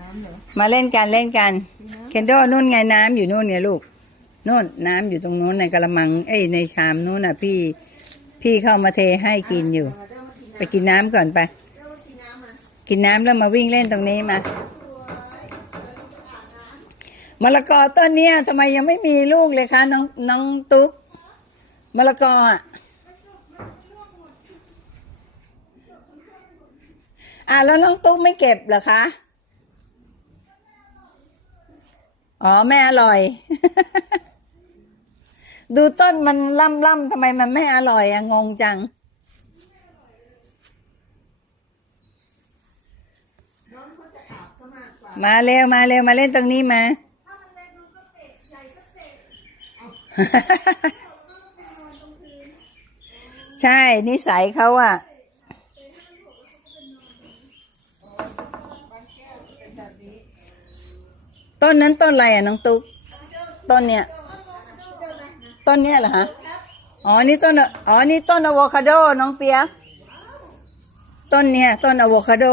น้ำเหรอมาเล่นกันเล่นกันเคนโดนู่นไงน้ำอยู่นู่นไงลูกนู่นน้ำอยู่ตรงนู้นในกระมัง เอ้ยในชามนู้นน่ะ พี่ พี่เข้ามาเทให้กินอยู่มาเริ่มมากินไป กินน้ำก่อนไปเริ่มมากินน้ำมากินน้ำแล้วมาวิ่งเล่นตรงนี้มามะละกอต้นเนี้ยทำไมยังไม่มีลูกเลยคะน้องน้องตุ๊กมะละกออะอะแล้วน้องตุ๊กไม่เก็บเหรอคะ อ๋อ แม่อร่อย ดูต้นมันล่ำล่ำๆทำไมมันไม่อร่อยอะงงจังน้องเขาจะอาบซะมากกว่ามาเร็วมาเร็วมาเล่นตรงนี้มาใช่ นิสัยเขาอะ ต้นนั้นต้นอะไรอะน้องตุ๊กต้นเนี้ยต้นเนี้ยเหรอฮะอ๋อนี่ต้นอะอ๋อนี่ต้นอะโวคาโดน้องเปียกต้นเนี้ยต้นอะโวคาโด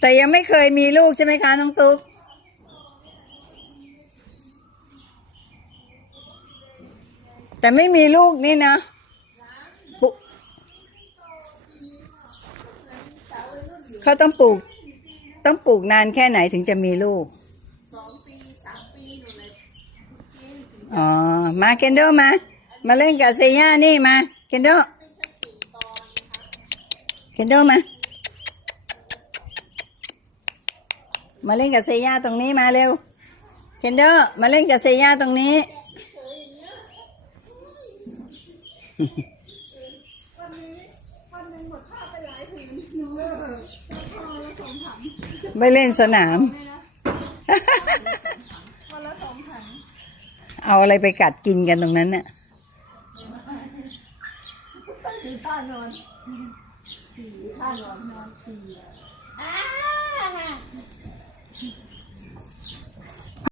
แต่ยังไม่เคยมีลูกใช่ไหมคะน้องตุ๊กแต่ไม่มีลูกนี่นะปุเขาต้องปลูก ต้องปลูกนานแค่ไหนถึงจะมีลูก สองปีสามปีหนูเลยกินถึง อ๋อ มาเคนโดมา มาเล่นกับเซย่านี่มา เคนโด เคนโดมา มาเล่นกับเซย่าตรงนี้มาเร็ว เคนโด มาเล่นกับเซย่าตรงนี้ ไม่เล่นสนาม วันละสองถัง เอาอะไรไปกัดกินกันตรงนั้นน่ะตีท่านอนตีท่านอนนอนตีอะ